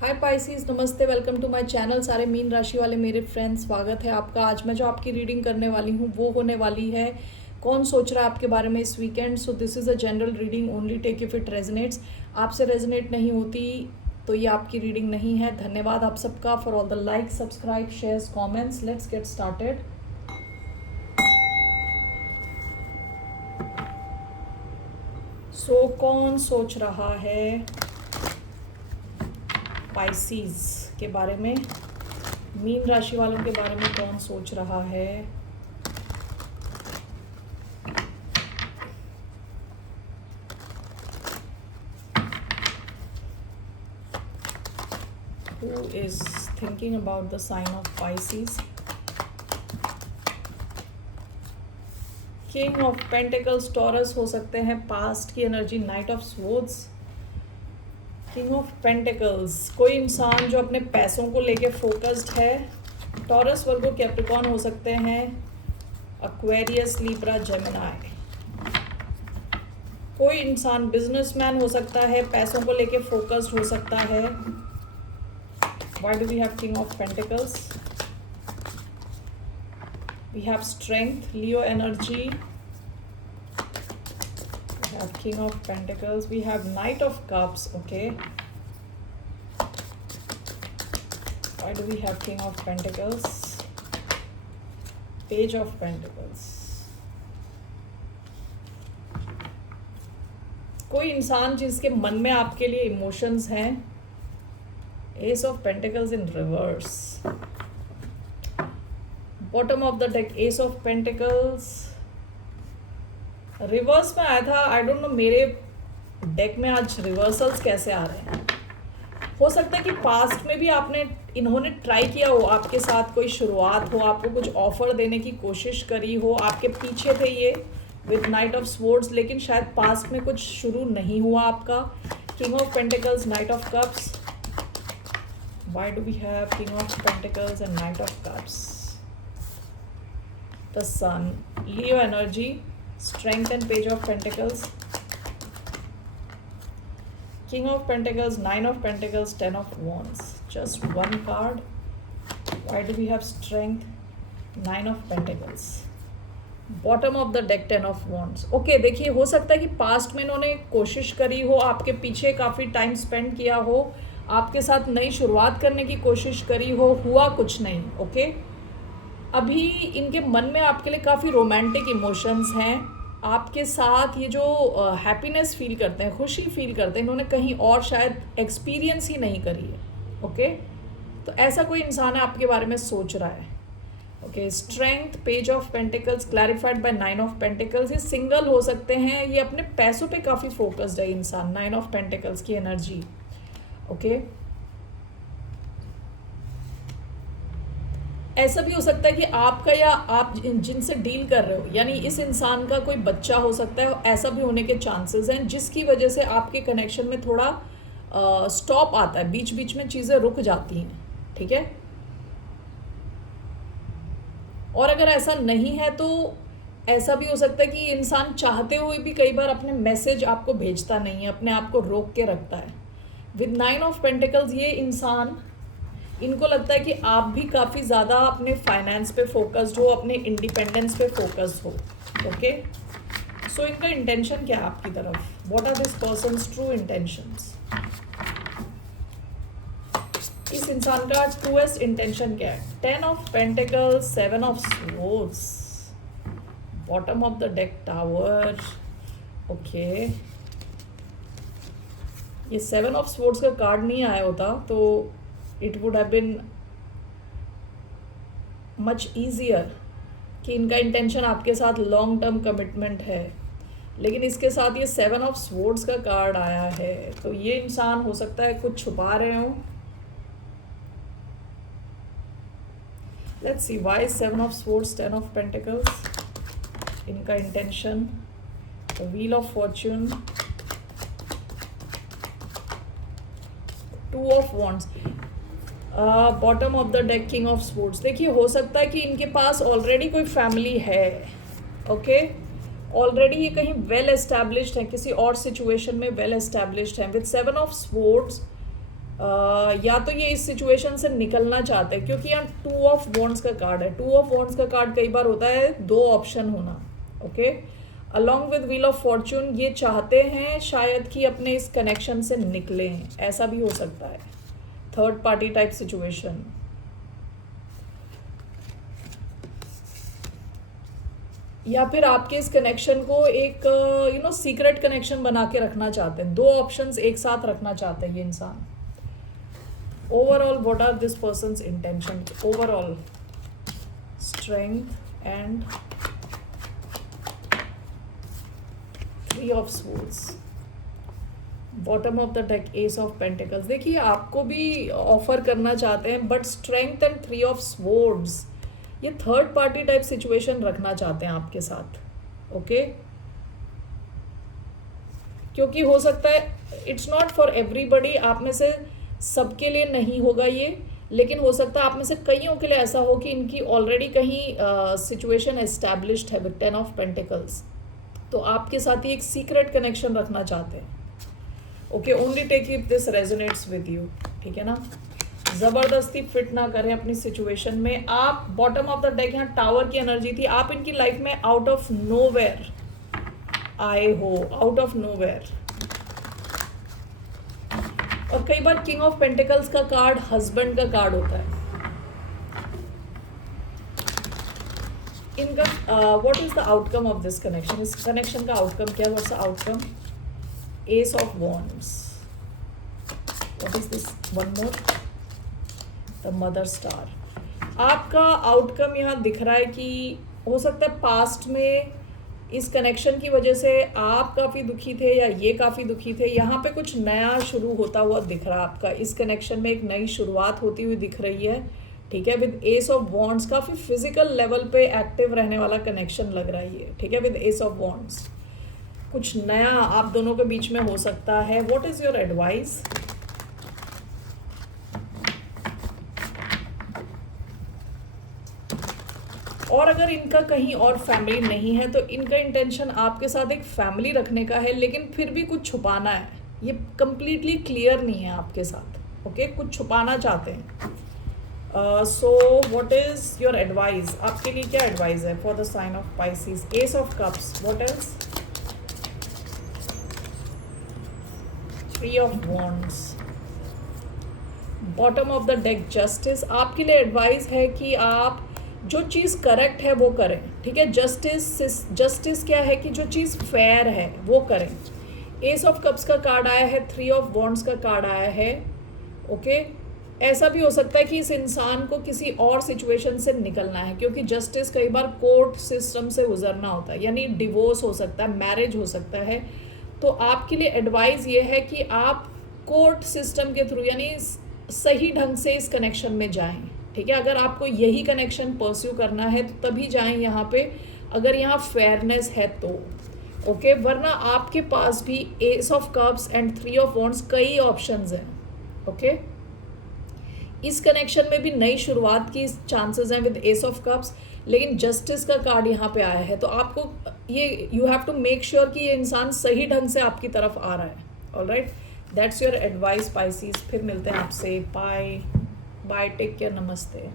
हाय Pisces, नमस्ते। Welcome to my channel. सारे मीन राशि वाले मेरे फ्रेंड्स, स्वागत है आपका। आज मैं जो आपकी रीडिंग करने वाली हूँ वो होने वाली है कौन सोच रहा है आपके बारे में इस weekend. So this is a general reading, only take if it resonates. आपसे रेजनेट नहीं होती तो ये आपकी रीडिंग नहीं है। धन्यवाद आप सबका for all the like, subscribe, shares, comments. Let's get started. So कौन सोच रहा है पाइसीज के बारे में, मीन राशि वालों के बारे में कौन सोच रहा है? Who is thinking about the sign of Pisces? King of pentacles, taurus हो सकते हैं। पास्ट की energy, night of swords, king of pentacles. कोई इंसान जो अपने पैसों को लेके फोकस्ड है। टॉरस, वर्गो, कैप्रिकॉर्न हो सकते हैं। Aquarius, Libra, Gemini. कोई इंसान बिजनेसमैन हो सकता है, पैसों को लेके फोकस्ड हो सकता है। Why do we have King of Pentacles? We have Strength, Leo energy. We have King of Pentacles. We have Knight of Cups. Okay. Why do we have King of Pentacles? Page of Pentacles. कोई इंसान जिसके मन में आपके लिए emotions हैं। Ace of Pentacles in reverse. Bottom of the deck, Ace of Pentacles. Reverse में आया था। आई डोंट नो मेरे डेक में आज रिवर्सल्स कैसे आ रहे हैं। हो सकता है कि पास्ट में भी इन्होंने ट्राई किया हो आपके साथ, कोई शुरुआत हो, आपको कुछ ऑफर देने की कोशिश करी हो, आपके पीछे थे ये विद नाइट ऑफ स्वॉर्ड्स, लेकिन शायद पास्ट में कुछ शुरू नहीं हुआ आपका। King of pentacles, night of cups. Why do we have King of Pentacles and Knight of Cups? The Sun, Leo energy, Strength and Page of Pentacles. King of Pentacles, Nine of Pentacles, Ten of Wands. Just one card. Why do we have Strength, Nine of Pentacles? Bottom of the deck, Ten of Wands. Okay, देखिए हो सकता है कि past में इन्होंने कोशिश करी हो, आपके पीछे काफ़ी टाइम स्पेंड किया हो, आपके साथ नई शुरुआत करने की कोशिश करी हो, हुआ कुछ नहीं। ओके, अभी इनके मन में आपके लिए काफ़ी रोमांटिक इमोशंस हैं। आपके साथ ये जो हैप्पीनेस फील करते हैं, खुशी फील करते हैं, इन्होंने कहीं और शायद एक्सपीरियंस ही नहीं करी है। ओके, तो ऐसा कोई इंसान है आपके बारे में सोच रहा है। Okay, strength, page of pentacles clarified by nine of pentacles. ये सिंगल हो सकते हैं, ये अपने पैसों पे काफ़ी फोकस्ड है इंसान। नाइन ऑफ पेंटिकल्स की एनर्जी। ओके, ऐसा भी हो सकता है कि आपका या आप जिनसे डील कर रहे हो, यानी इस इंसान का कोई बच्चा हो सकता है, ऐसा भी होने के चांसेस हैं, जिसकी वजह से आपके कनेक्शन में थोड़ा स्टॉप आता है, बीच बीच में चीज़ें रुक जाती हैं। ठीक है, और अगर ऐसा नहीं है तो ऐसा भी हो सकता है कि इंसान चाहते हुए भी कई बार अपने मैसेज आपको भेजता नहीं है, अपने आप को रोक के रखता है। विद नाइन ऑफ पेंटिकल्स ये इंसान, इनको लगता है कि आप भी काफ़ी ज़्यादा अपने फाइनेंस पे फोकस्ड हो, अपने इंडिपेंडेंस पे फोकस्ड हो। ओके, सो इनका इंटेंशन क्या है आपकी तरफ? What are this person's true intentions? इस इंसान का ट्रूएस्ट इंटेंशन क्या है? Ten of pentacles, seven of swords, bottom of the deck, tower. Okay, ये सेवन ऑफ स्वॉर्ड्स का कार्ड नहीं आया होता तो it would have been much easier कि इनका इंटेंशन आपके साथ लॉन्ग टर्म कमिटमेंट है, लेकिन इसके साथ ये सेवन ऑफ स्वॉर्ड्स का कार्ड आया है, तो ये इंसान हो सकता है कुछ छुपा रहे हो। Let's see why seven of swords, ten of pentacles, इनका intention. The wheel of fortune, two of wands, bottom of the deck, king of swords. देखिए हो सकता है कि इनके पास ऑलरेडी कोई फैमिली है। ओके, ऑलरेडी ये कहीं वेल एस्टैब्लिश्ड है, किसी और सिचुएशन में वेल एस्टैब्लिश्ड है। विद सेवन ऑफ स्वॉर्ड्स या तो ये इस सिचुएशन से निकलना चाहते हैं, क्योंकि यहाँ 2 ऑफ वॉन्ड्स का कार्ड है। 2 ऑफ वॉन्ड्स का कार्ड कई बार होता है 2 ऑप्शन होना। Okay, along with wheel of Fortune ये चाहते हैं शायद कि अपने इस कनेक्शन से निकलें, ऐसा भी हो सकता है। थर्ड पार्टी टाइप सिचुएशन, या फिर आपके इस कनेक्शन को एक सीक्रेट कनेक्शन बना के रखना चाहते हैं। 2 ऑप्शंस एक साथ रखना चाहते हैं ये इंसान। Overall what are this person's intention? Overall strength and 3 of swords, bottom of the deck ace of pentacles. देखिए आपको भी ऑफर करना चाहते हैं, but strength and 3 of swords ये थर्ड पार्टी टाइप सिचुएशन रखना चाहते हैं आपके साथ। ओके, क्योंकि हो सकता है इट्स नॉट फॉर एवरीबडी, आप में से सबके लिए नहीं होगा ये, लेकिन हो सकता है आप में से कईयों के लिए ऐसा हो कि इनकी ऑलरेडी कहीं सिचुएशन एस्टैब्लिश्ड है विद 10 ऑफ पेंटिकल्स, तो आपके साथ ही एक सीक्रेट कनेक्शन रखना चाहते हैं। Okay, only take if this resonates with you, ठीक है ना। जबरदस्ती फिट ना करें अपनी सिचुएशन में। आप बॉटम ऑफ द डेक, यहाँ टावर की एनर्जी थी, आप इनकी लाइफ में आउट ऑफ नोवेयर आए हो, आउट ऑफ नोवेयर। और कई बार किंग ऑफ पेंटिकल्स का कार्ड हस्बैंड का कार्ड होता है। इनका what is the outcome of this connection? इस कनेक्शन का आउटकम क्या? What's the outcome? S of wands. What is this? One more, the mother star. आपका आउटकम यहाँ दिख रहा है कि हो सकता है पास्ट में इस कनेक्शन की वजह से आप काफ़ी दुखी थे या ये काफ़ी दुखी थे। यहाँ पे कुछ नया शुरू होता हुआ दिख रहा है आपका, इस कनेक्शन में एक नई शुरुआत होती हुई दिख रही है, ठीक है। विद एस ऑफ वॉन्ड्स काफ़ी फिजिकल लेवल पे एक्टिव रहने वाला कनेक्शन लग रहा है ये, ठीक है। विद एस ऑफ वॉन्ड्स कुछ नया आप दोनों के बीच में हो सकता है। What is your advice? और अगर इनका कहीं और फैमिली नहीं है तो इनका इंटेंशन आपके साथ एक फैमिली रखने का है, लेकिन फिर भी कुछ छुपाना है। ये कंप्लीटली क्लियर नहीं है आपके साथ। ओके, कुछ छुपाना चाहते हैं। So what is your advice? आपके लिए क्या एडवाइस है for the sign of Pisces? Ace of cups. What else? 3 of wands, bottom of the deck justice. आपके लिए एडवाइस है कि आप जो चीज़ करेक्ट है वो करें, ठीक है। जस्टिस क्या है कि जो चीज़ फेयर है वो करें। एस ऑफ कप्स का कार्ड आया है, 3 ऑफ वॉन्ड्स का कार्ड आया है। ओके, ऐसा भी हो सकता है कि इस इंसान को किसी और सिचुएशन से निकलना है, क्योंकि जस्टिस कई बार कोर्ट सिस्टम से गुजरना होता है, यानी डिवोर्स हो सकता है, मैरिज हो सकता है। तो आपके लिए एडवाइस ये है कि आप कोर्ट सिस्टम के थ्रू, यानी सही ढंग से इस कनेक्शन में जाएं, ठीक है। अगर आपको यही कनेक्शन परस्यू करना है तो तभी जाएं यहाँ पे, अगर यहाँ फेयरनेस है तो। ओके, वरना आपके पास भी ace of cups and 3 of wands कई ऑप्शंस हैं। ओके, इस कनेक्शन में भी नई शुरुआत की चांसेस हैं विद एस ऑफ कप्स, लेकिन जस्टिस का कार्ड यहाँ पे आया है। तो आपको ये you have to make sure कि ये इंसान सही ढंग से आपकी तरफ आ रहा है। Alright, that's your advice Pisces. फिर मिलते हैं आपसे। बाय बाय, टेक केयर, नमस्ते।